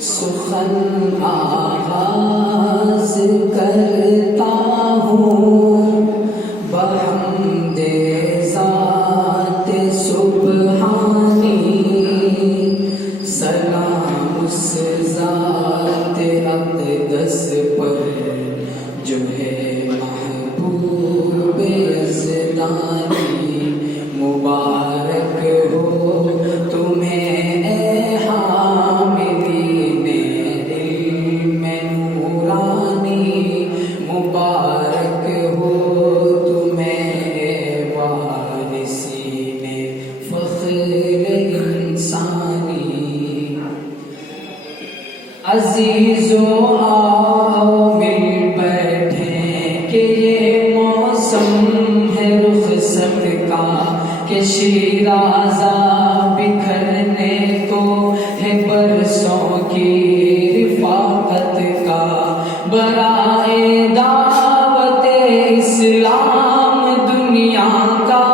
سخن آغاز کرتا ہوں بحمد ذات سبحانی، سلام اس ذات اقدس پر جو ہے محبوب یزدانی۔ مبارک ہو تمہیں اے حاملین علم نورانی، مبارک ہو تمہیں اے وارثین فخر انسانی۔ عزیزو آؤ مل بیٹھیں کہ یہ موسم ہے رخصت کا، کہ شیرازہ بکھرنے کو ہے برسوں کی رفاقت کا۔ برائے دعوت اسلام دنیا کا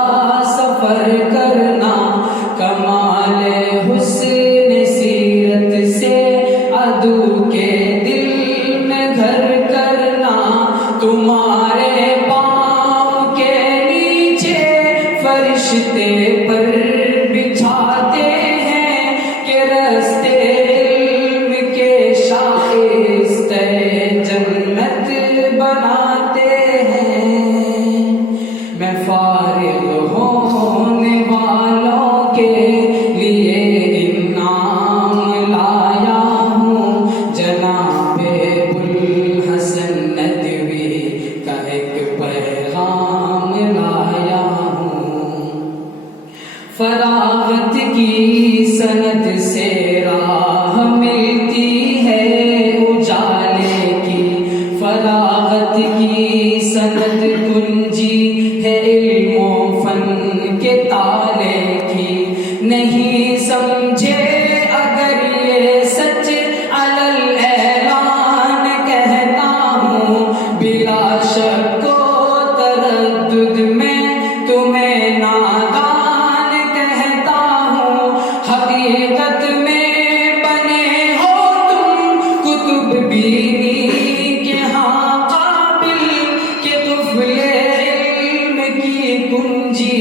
سفر کرنا، کمال حسن سیرت سے عدو کے دل میں گھر کرنا۔ تمہارے پاؤں کے نیچے فرشتے پر بچھاتے ہیں کہ رستے علم کے شائستہ جنت بناتے ہیں۔ میں فارغ ہونے والوں کے لیے انعام لایا ہوں، جناب ابوالحسن ندوی کا ایک پیغام لایا ہوں۔ فراغت کی سند سے راہ ملتی ہے اجالے کی، فراغت کی سند کنجی ہے علم و فن کے تالے کی۔ نہیں سمجھے اگر یہ سچ علی الاعلان کہتا ہوں، بلا شک و تردد میں تمہیں نادان کہتا ہوں۔ حقیقت میں بنے ہو تم کتب بینی کے ہاں قابل، کہ قفل علم کی کنجی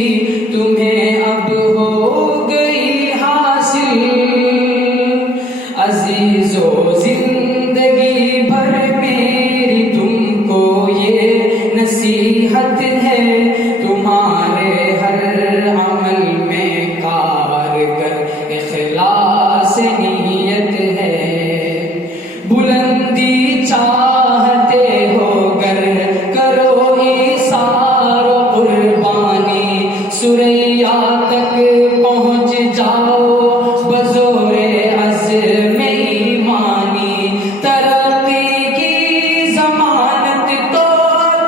تمہیں اب ہو گئی حاصل۔ عزیزو زندگی بھر میری تم کو یہ نصیحت ہے، تمہارے ہر عمل میں کارگر اخلاص نیت ہے۔ بلندی چاہتے ہو گر کرو ایثار و قربانی، ثریا تک پہنچ جاؤ بزور عزم ایمانی۔ ترقی کی ضمانت تو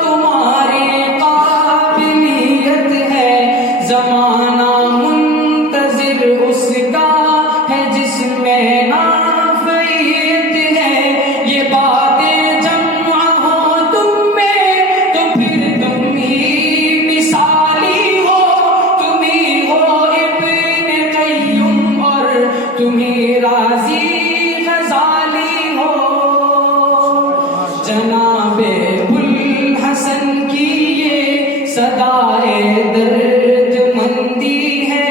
تمہاری قابلیت ہے، زمانہ منتظر اس کا ہے جس میں نافعیت ہے۔ یہ باتیں جمع ہو تم میں تو پھر تم ہی مثالی ہو، تم ہی ہو ابن قیم اور تم ہی رازی غزالی ہو۔ جناب ابوالحسن کی یہ صدائے درد مندی ہے،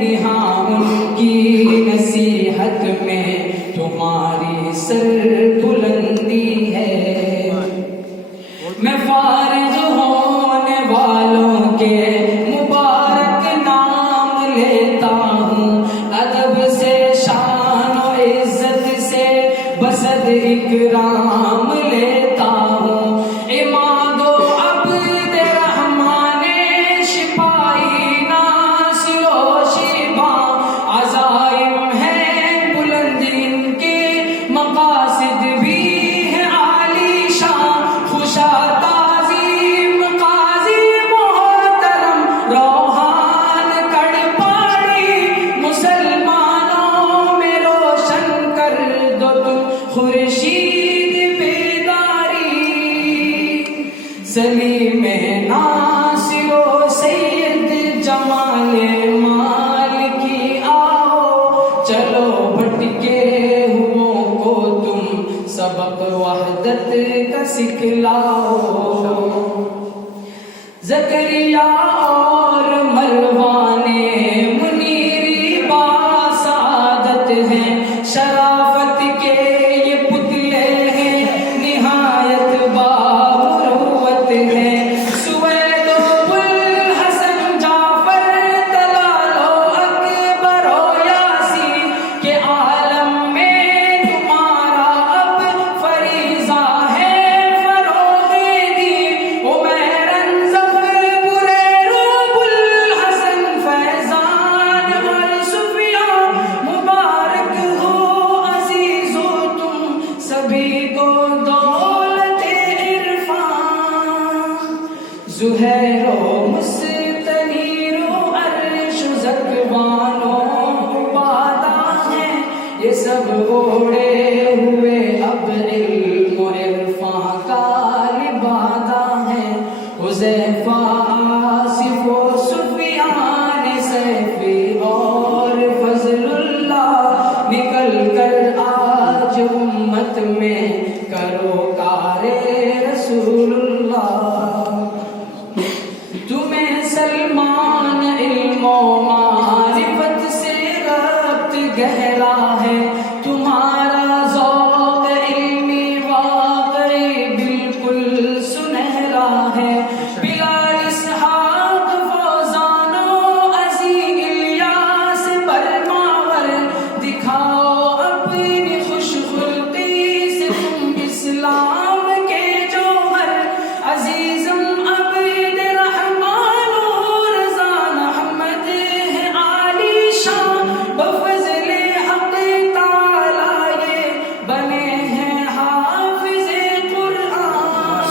یہاں ان کی نصیحت میں تمہاری سر بلندی ہے۔ میں فارغ ہونے والوں کے مبارک نام لیتا ہوں، ادب سے شان و عزت سے بسد اکرام لیتا ہوں۔ عماد و عبد رحمان شپائی ناصر و شیباں، عزائم ہیں بلند ان کے، مقاصد بھی ہیں عالی شان۔ خوشا تعظیم قاضی محترم روحان کڑ پاڑی، مسلمانوں میں روشن کر دو تم خورشید بیداری۔ سلیم ناصر و سید جمال مالکی آؤ، چلو بھٹکے ہوں کو سبق وحدت کا سکھلاؤ. زکریا اور مروان منیری باسعادت ہیں، شرافت کے یہ پتلے ہیں، نہایت بامروت ہیں. سوید و بوالحسن جعفر طلال و اکبر و یاسین کے عالم میں تمہارا اب فریضہ ہے فروغ دین. عمیر ظفر بریر بوالحسن فیضان اور سفیان مبارک ہو عزیز و تم سبھی کو دولت عرفان. زہیر و مستنیر و عرش و زکوان و عبادہ ہیں، یہ سب اوڑے ہوئے اب علم و عرفان کا لبادہ ہیں. حذیفہ آصف و سفیان سیفی اور فضل اللہ نکل کر آج امت میں کرو کار رسول اللہ. تمہیں سلمان علم و معرفت سے ربط گہرا ہے، تمہارا ذوق علمی واقعی بالکل سنہرا ہے. بلال اسحاق فوزان و عزی الیاس برماور دکھاؤ اپنی خوش خلقی سے تم اسلام کے جوہر. عزیزم عبد رحمان و رضان احمد ہے عالی شان، بفضل حق تعالی یہ بنے ہیں حافظ قرآن.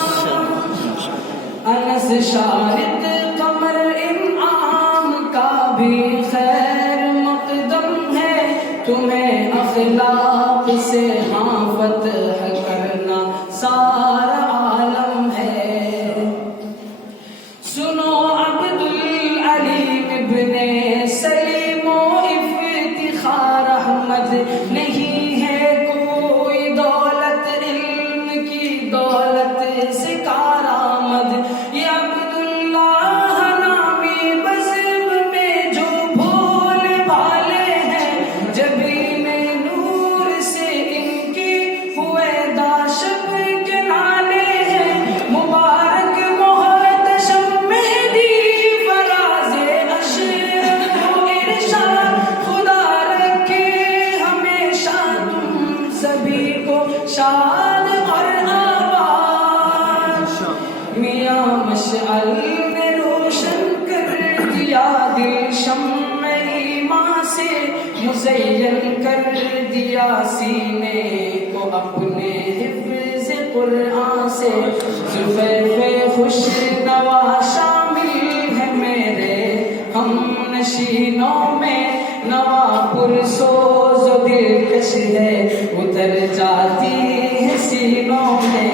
انس شارد قمر انعام کا بھی خیر مقدم ہے، تمہیں اخلاق سے ہاں فتح کرنا سارا عالم ہے. سنو عبد العلیم ابن سلیم و افتخار احمد، نہیں ہے کوئی دولت علم کی دولت سے کارآمد. یہ عبداللہ نامی بزم میں جو بھولے بھالے ہیں، جبین نور سے ان کی ہوئے شب کے نالے ہیں. مبارک محتشم مہدی فراز اشرف و ارشاد، خدا رکھے ہمیشہ تم سبھی کو شاد اور آباد. میاں مشعل نے روشن کر دیا دل، شمع ایمان سے مزین کر دیا سینے کو اپنے حفظ قرآن سے. زفیف خوش نوا شامل ہے میرے ہم نشینوں میں، نوا پرسوز و دلکش ہے اتر جاتی ہے سینوں میں.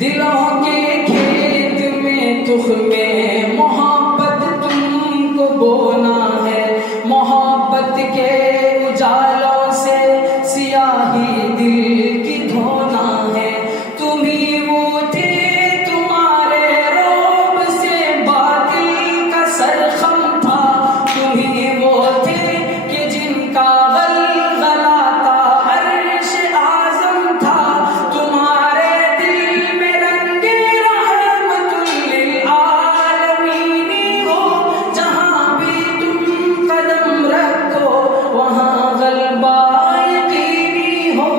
دلوں کے کھیت میں تخم محبت تم کو بونا ہے، محبت کے اجالوں سے سیاہی دل کی دھونا ہے. تم ہی وہ تھے تمہارے روب سے باطل کا سرخم تھا، تم ہی وہ تھے کہ جن کا غلغلہ تھا عرش اعظم تھا. تمہارے دل میں رنگ رحمت للعالمین ہو، جہاں بھی تم قدم رکھو وہاں غلبہ یقینی ہو.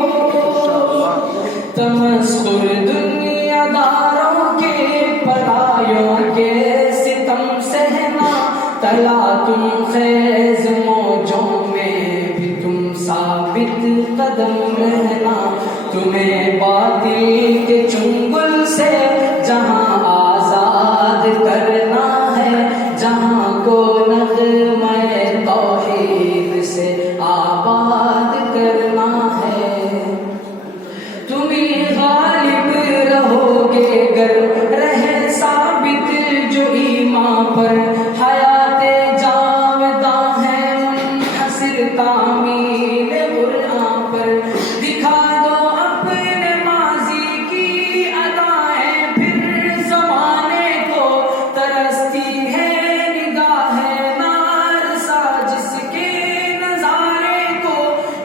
تمسخر دنیا داروں کے پرایوں کے ستم سہنا، تلا تم خیز موجوں میں بھی تم ثابت قدم رہنا. تمہیں باطل کے چنگل سے جہاں آزاد کرنا ہے، جہاں کو نغمہ توحید سے آباد کرنا ہے. تم ہی غالب رہو گے گر رہے ثابت جو ایمان پر، حیات جاوداں ہے منحصر تعمیل قرآن پر. دکھا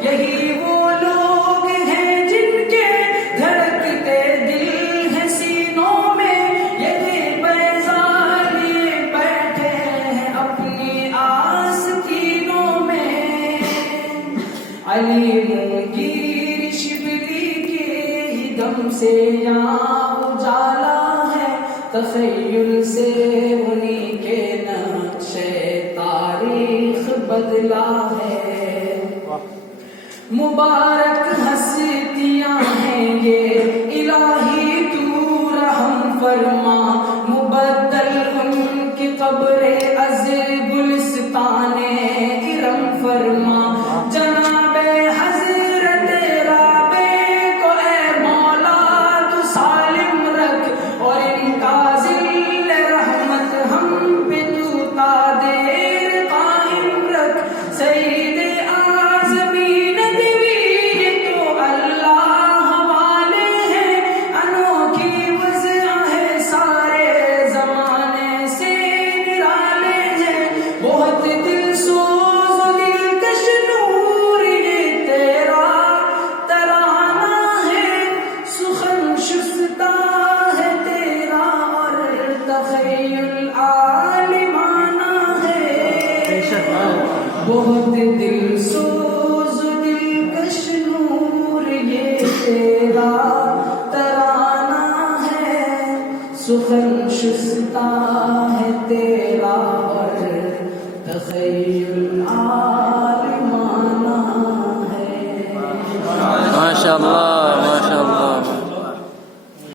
یہی وہ لوگ ہیں جن کے دھڑکتے دل ہیں سینوں میں، یہ بیزار لیے بیٹھے ہیں اپنی آستینوں میں۔ علیموں گیر شبلی کے ہی دم سے یہاں اجالا ہے، تخیل سے انہی کے نقشے تاریخ بدلا ہے۔ مبارک ہستیاں ہیں یہ الہی تو رحم فرما، مبدل ان کی قبر از گلستان ارم فرما۔ جناب حضرت رابع کو اے مولا تو سالم رکھ، اور ان کا ذل رحمت ہم پہ تو تا دیر قائم رکھ۔ سید اعظمین دیوی تو اللہ حوالے ہیں، انوکھی وضع ہے سارے زمانے سے نرالے ہیں۔ بہت دل سوز و دلکش نور یہ تیرا ترانہ ہے، سخن شستہ ہے تیرا اور تخیل عالمانہ ہے۔ بہت دل سوز و دلکش نور یہ تیرا ترانہ ہے، سخن شستہ ہے تیرا اور تخیل عالمانہ ہے۔ ماشاء اللہ۔